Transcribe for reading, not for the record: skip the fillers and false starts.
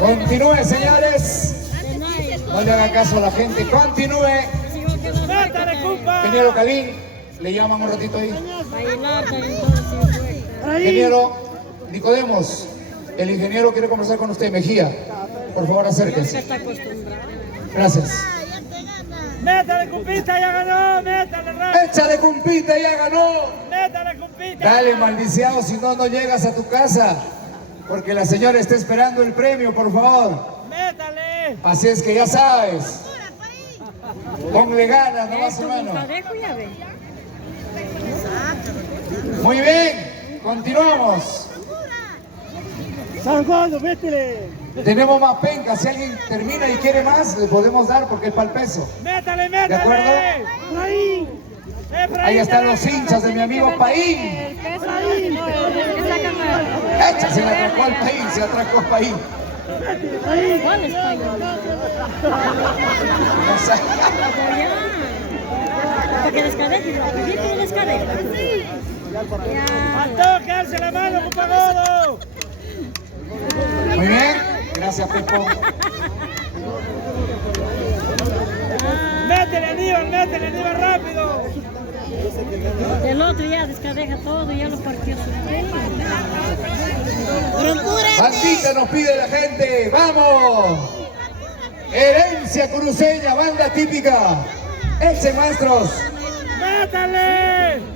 Continúe, señores. No le hagan caso a la gente. Continúe. Ingeniero Calín, le llaman un ratito ahí. Ingeniero Nicodemos, el ingeniero quiere conversar con usted. Mejía, por favor, acérquese. Gracias. Métale, cumpita, ya ganó, métale, Échale, cumpita, ya ganó. métale, cumpita. Dale, maldiciado, si no, no llegas a tu casa. Porque la señora está esperando el premio, por favor. Métale. Así es que ya sabes. Ponle ganas, nomás, hermano. Muy bien, continuamos. San Juan, métele. Tenemos más pencas. Si alguien termina y quiere más, le podemos dar porque es para el peso. Métale, métale. ¿De acuerdo? Ahí. Ahí están los hinchas de mi amigo Paín. Echa, se le atracó al Paín, se atracó al Paín. ¿Cuál es Paín? Porque descadeje, ¿no? Descadeje. Faltó quedarse la mano, compagodo. Muy bien, gracias, Pepo. Métele, Aníbal, rápido. El otro ya descadeja todo, ya lo partió su Bandita nos pide la gente, ¡vamos! Herencia cruceña, banda típica. Echen, maestros. Métale.